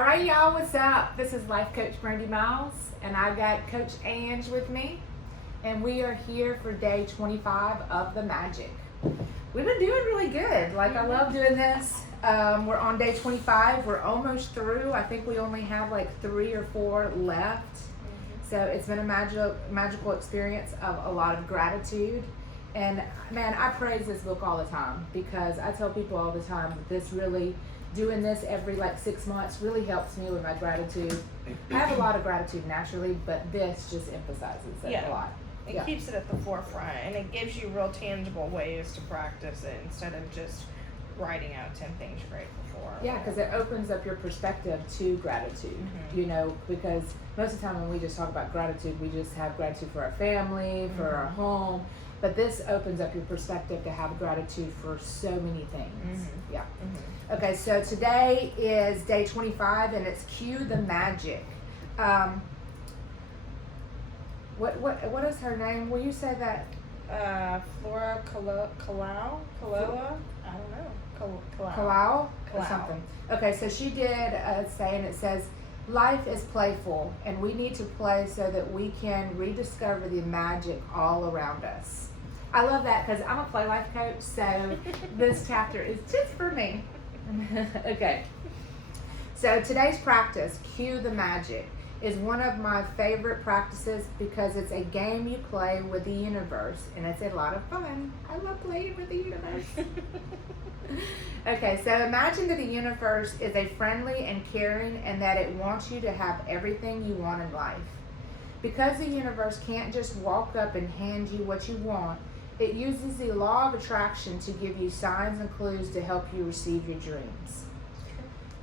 All right, y'all, what's up? This is Life Coach Brandi Miles, and I got Coach Ange with me, and we are here for day 25 of the magic. We've been doing really good. I love doing this. We're on day 25. We're almost through. I think we only have like 3 or 4 left. So it's been a magical experience of a lot of gratitude. And man, I praise this book all the time because I tell people all the time that this really, doing this every 6 months really helps me with my gratitude. I have a lot of gratitude naturally, but this just emphasizes it a lot. It keeps it at the forefront, and it gives you real tangible ways to practice it instead of just writing out 10 things you're grateful for. Yeah, because it opens up your perspective to gratitude, because most of the time when we just talk about gratitude, we just have gratitude for our family, for our home, but this opens up your perspective to have gratitude for so many things. Okay, so today is day 25, and it's Cue the Magic. What is her name? Will you say that? Flora Kalau? I don't know. Kalau or something. Okay, so she did a saying. It says, "Life is playful, and we need to play so that we can rediscover the magic all around us." I love that because I'm a play life coach, so this chapter is just for me. Okay, so today's practice, Cue the Magic, is one of my favorite practices because it's a game you play with the universe, and it's a lot of fun. I love playing with the universe. Okay, so imagine that the universe is a friendly and caring, and that it wants you to have everything you want in life. Because the universe can't just walk up and hand you what you want, it uses the law of attraction to give you signs and clues to help you receive your dreams.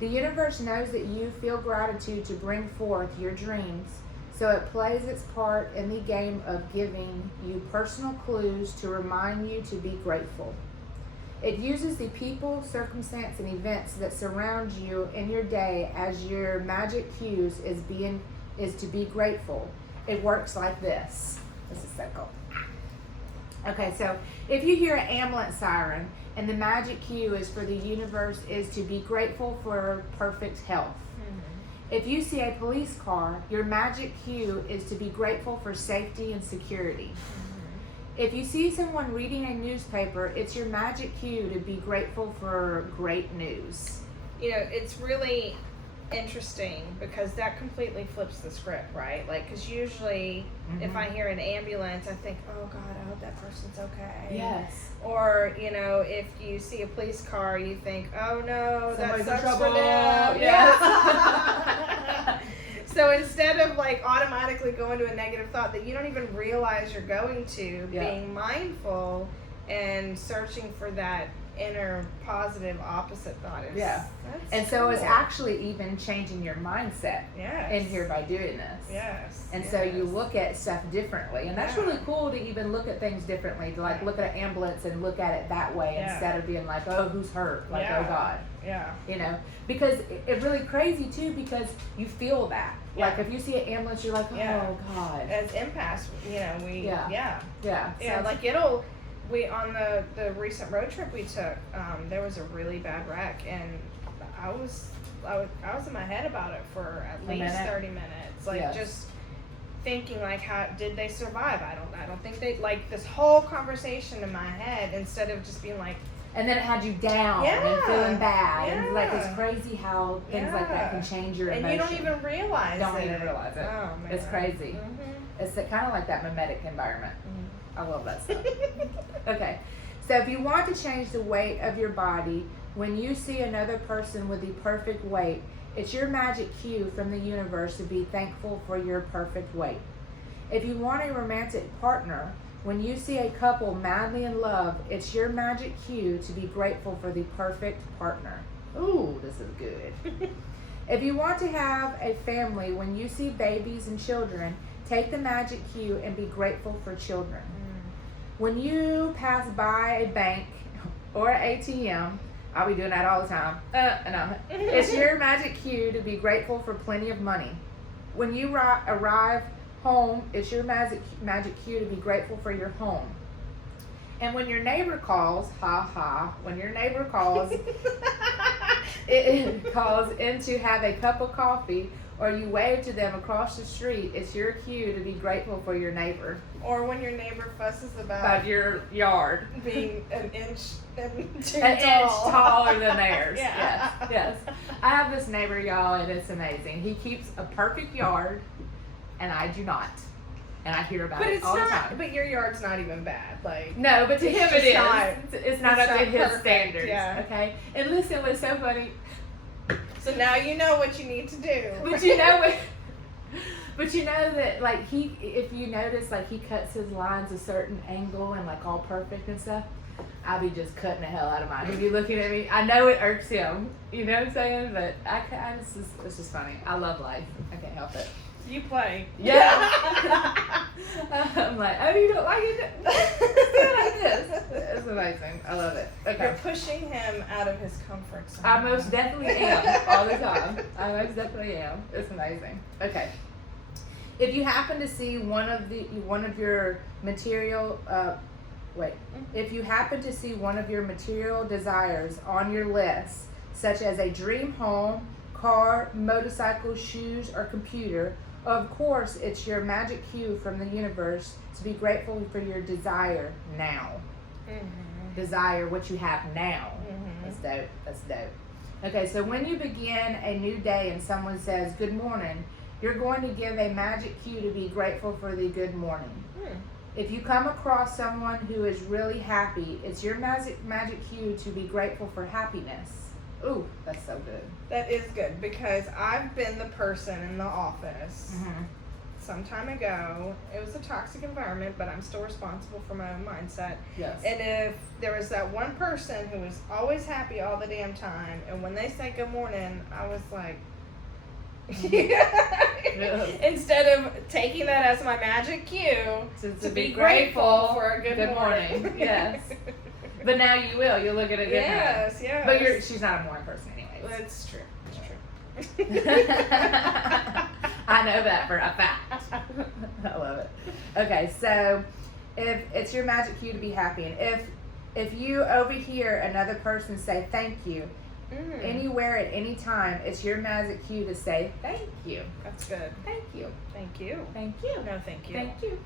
The universe knows that you feel gratitude to bring forth your dreams, so it plays its part in the game of giving you personal clues to remind you to be grateful. It uses the people, circumstance, and events that surround you in your day as your magic cues is to be grateful. It works like this. This is so cool. Okay, so if you hear an ambulance siren and the magic cue is for the universe is to be grateful for perfect health. If you see a police car, your magic cue is to be grateful for safety and security. If you see someone reading a newspaper, it's your magic cue to be grateful for great news. It's really interesting because that completely flips the script, right? Because usually if I hear an ambulance, I think, oh God, I hope that person's okay. Yes. Or, if you see a police car, you think, oh no, Somebody's that in sucks trouble. for them. Yes. So instead of automatically going to a negative thought that you don't even realize you're going to, being mindful and searching for that inner positive opposite thought is and so it's actually even changing your mindset in here by doing this. And so you look at stuff differently, and that's really cool to even look at things differently, to look at an ambulance and look at it that way instead of being oh, who's hurt, oh God, because it's really crazy too, because you feel that if you see an ambulance, you're like, oh God. As empaths, So we on the recent road trip we took, there was a really bad wreck, and I was in my head about it for at least 30 minutes, just thinking how did they survive? I don't think they this whole conversation in my head, instead of just being and then it had you down and feeling bad, and it's crazy how things like that can change your emotion. And you don't even realize it. Oh, man. It's crazy. It's kind of like that mimetic environment. I love that stuff. Okay, so if you want to change the weight of your body, when you see another person with the perfect weight, it's your magic cue from the universe to be thankful for your perfect weight. If you want a romantic partner, when you see a couple madly in love, it's your magic cue to be grateful for the perfect partner. Ooh, this is good. If you want to have a family, when you see babies and children, take the magic cue and be grateful for children. When you pass by a bank or ATM, I'll be doing that all the time. No. It's your magic cue to be grateful for plenty of money. When you arrive home, it's your magic cue to be grateful for your home. And when your neighbor calls, when your neighbor calls it calls in to have a cup of coffee, or you wave to them across the street, it's your cue to be grateful for your neighbor. Or when your neighbor fusses About your yard. being an inch taller than theirs. Yeah. Yes. I have this neighbor, y'all, and it's amazing. He keeps a perfect yard, and I do not. And I hear about it all the time. But your yard's not even bad. Like, no, but to him it is. It's not up to his perfect, standards. yeah. Okay. And listen, what's so funny? So now you know what you need to do. But you know what? But you know that, like, if you notice, like, he cuts his lines a certain angle and, like, all perfect and stuff, I'll be just cutting the hell out of mine. He'll be looking at me. I know it irks him. You know what I'm saying? But it's just funny. I love life. I can't help it. You play. Yeah. I'm like, oh, you don't like it? Like this. It's amazing. I love it. Okay. You're pushing him out of his comfort zone. I most definitely am. All the time. I most definitely am. It's amazing. Okay. If you happen to see one of your material if you happen to see one of your material desires on your list, such as a dream home, car, motorcycle, shoes, or computer, of course it's your magic cue from the universe to be grateful for your desire now. Mm-hmm. Desire what you have now. Mm-hmm. That's dope. Okay, so when you begin a new day and someone says good morning, you're going to give a magic cue to be grateful for the good morning. If you come across someone who is really happy, it's your magic cue to be grateful for happiness. Ooh, that's so good. That is good, because I've been the person in the office some time ago. It was a toxic environment, but I'm still responsible for my own mindset. Yes. And if there was that one person who was always happy all the damn time, and when they said good morning, I was like, instead of taking that as my magic cue to be grateful for a good morning. Yes. But now you will. You'll look at it differently. Yes. But she's not a morning person anyway. That's true. That's true. I know that for a fact. I love it. Okay, so if it's your magic cue to be happy, and if you overhear another person say thank you, anywhere at any time, it's your magic cue to say thank you. That's good. Thank you. Thank you. Thank you. No, thank you. Thank you.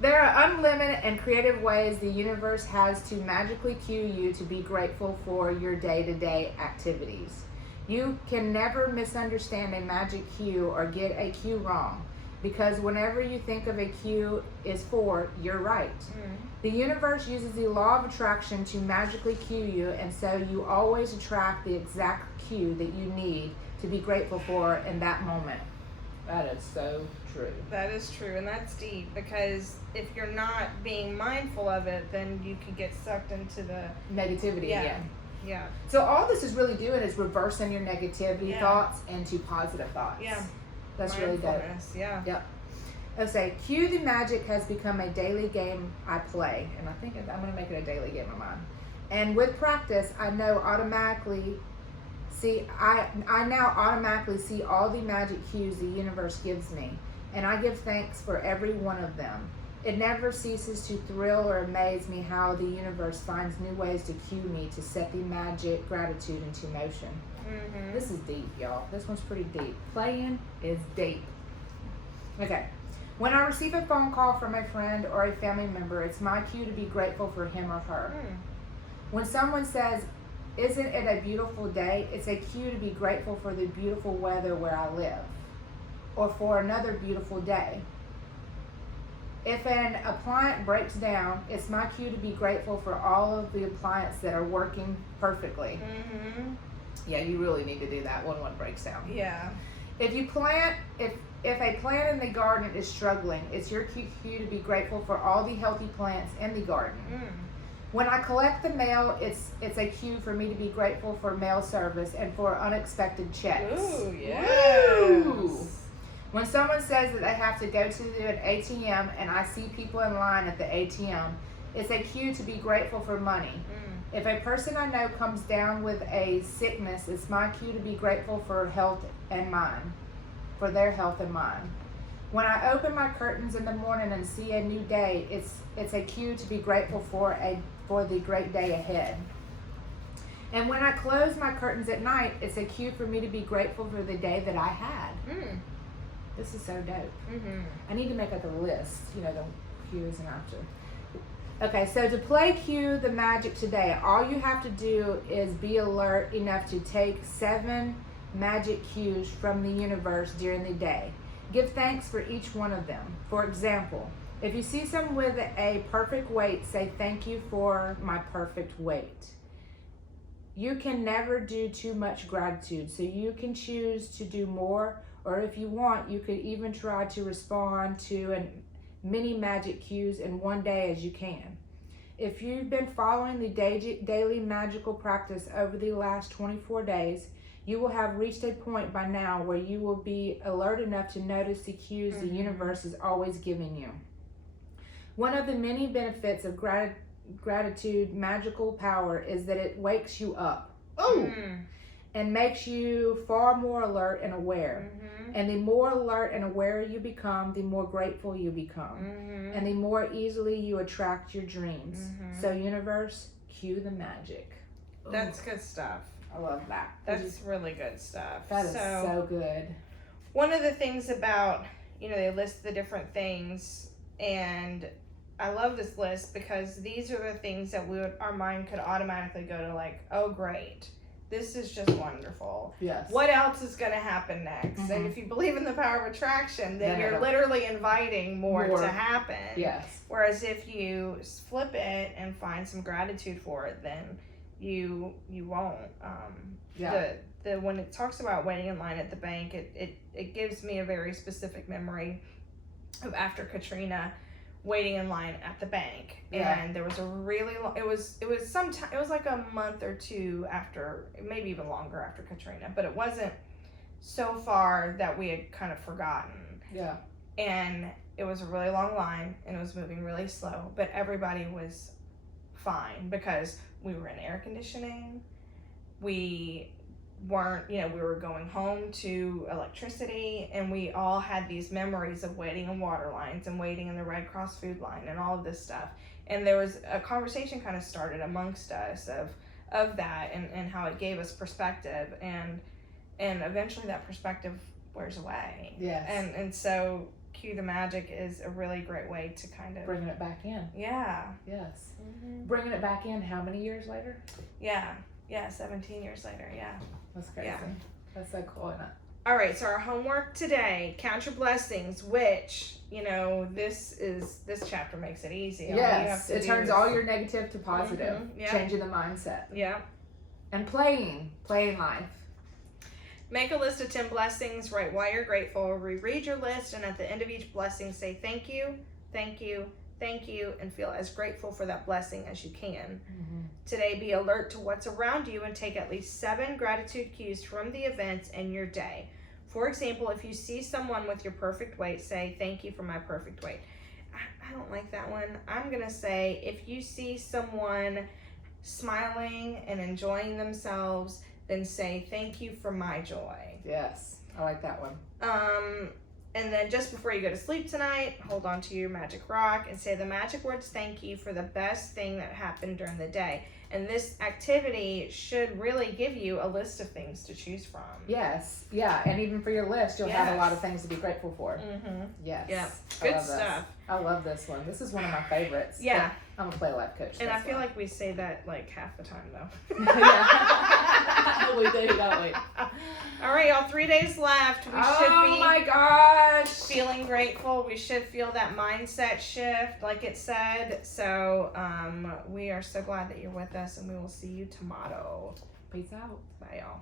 There are unlimited and creative ways the universe has to magically cue you to be grateful for your day-to-day activities. You can never misunderstand a magic cue or get a cue wrong, because whenever you think of a cue is for, you're right. The universe uses the law of attraction to magically cue you, and so you always attract the exact cue that you need to be grateful for in that moment. That is so true. That is true, and that's deep, because if you're not being mindful of it, then you could get sucked into the negativity. Yeah. So all this is really doing is reversing your negativity thoughts into positive thoughts. Yeah. That's really dope. Yeah. Yep. I'll say, Cue the Magic has become a daily game I play, and I think I'm going to make it a daily game of mine. And with practice, I now automatically see all the magic cues the universe gives me, and I give thanks for every one of them. It never ceases to thrill or amaze me how the universe finds new ways to cue me to set the magic gratitude into motion. This is deep, y'all. This one's pretty deep. Playing is deep. Okay. When I receive a phone call from a friend or a family member, it's my cue to be grateful for him or her. When someone says, "Isn't it a beautiful day?" it's a cue to be grateful for the beautiful weather where I live, or for another beautiful day. If an appliance breaks down, it's my cue to be grateful for all of the appliances that are working perfectly. Yeah, you really need to do that when one breaks down. Yeah. If a plant in the garden is struggling, it's your cue to be grateful for all the healthy plants in the garden. When I collect the mail, it's a cue for me to be grateful for mail service and for unexpected checks. Ooh, yes. Woo! When someone says that they have to go to an ATM and I see people in line at the ATM, it's a cue to be grateful for money. If a person I know comes down with a sickness, it's my cue to be grateful for health and mind, for their health and mind. When I open my curtains in the morning and see a new day, it's a cue to be grateful for the great day ahead. And when I close my curtains at night, it's a cue for me to be grateful for the day that I had. This is so dope. I need to make like a list, the cues and after. Okay, so to play Cue the Magic today, all you have to do is be alert enough to take 7 magic cues from the universe during the day. Give thanks for each one of them. For example, if you see someone with a perfect weight, say thank you for my perfect weight. You can never do too much gratitude, so you can choose to do more, or if you want, you could even try to respond to as many magic cues in one day as you can. If you've been following the daily magical practice over the last 24 days, you will have reached a point by now where you will be alert enough to notice the cues the universe is always giving you. One of the many benefits of gratitude magical power is that it wakes you up and makes you far more alert and aware. And the more alert and aware you become, the more grateful you become. And the more easily you attract your dreams. So universe, cue the magic. That's good stuff. I love that. That's really good stuff. That is so good. One of the things about, they list the different things, and I love this list because these are the things that our mind could automatically go to, like, oh great, this is just wonderful. Yes. What else is going to happen next? And if you believe in the power of attraction, then you're literally inviting more to happen. Yes. Whereas if you flip it and find some gratitude for it, then you won't. When it talks about waiting in line at the bank, it gives me a very specific memory of after Katrina, waiting in line at the bank. And there was a really long, it was like a month or two after, maybe even longer after Katrina, but it wasn't so far that we had kind of forgotten. And it was a really long line and it was moving really slow, but everybody was fine because we were in air conditioning. We weren't, we were going home to electricity, and we all had these memories of waiting in water lines and waiting in the Red Cross food line and all of this stuff. And there was a conversation kind of started amongst us of that and how it gave us perspective, and eventually that perspective wears away. Yes. And so Cue the Magic is a really great way to kind of bringing it back in. Yeah. Yes. Bringing it back in how many years later? Yeah, 17 years later. Yeah. That's crazy. Yeah. That's so cool, isn't it? All right, so our homework today, count your blessings, which, this chapter makes it easy. Yes, it turns all your negative to positive, changing the mindset. Yeah. And playing life. Make a list of 10 blessings, write why you're grateful, reread your list, and at the end of each blessing, say thank you, thank you, thank you, and feel as grateful for that blessing as you can. Today, be alert to what's around you and take at least 7 gratitude cues from the events in your day. For example, if you see someone with your perfect weight, say thank you for my perfect weight. I don't like that one. I'm going to say if you see someone smiling and enjoying themselves, then say thank you for my joy. Yes, I like that one. And then just before you go to sleep tonight, hold on to your magic rock and say the magic words thank you for the best thing that happened during the day. And this activity should really give you a list of things to choose from. Yes. Yeah. And even for your list, you'll have a lot of things to be grateful for. Yes. Yeah. Good stuff. I love this one. This is one of my favorites. Yeah. I'm a play life coach. And I feel like we say that like half the time though. We do, don't we? All right, y'all, 3 days left. We should be, oh my gosh, feeling grateful. We should feel that mindset shift, like it said. So we are so glad that you're with us, and we will see you tomorrow. Peace out. Bye, y'all.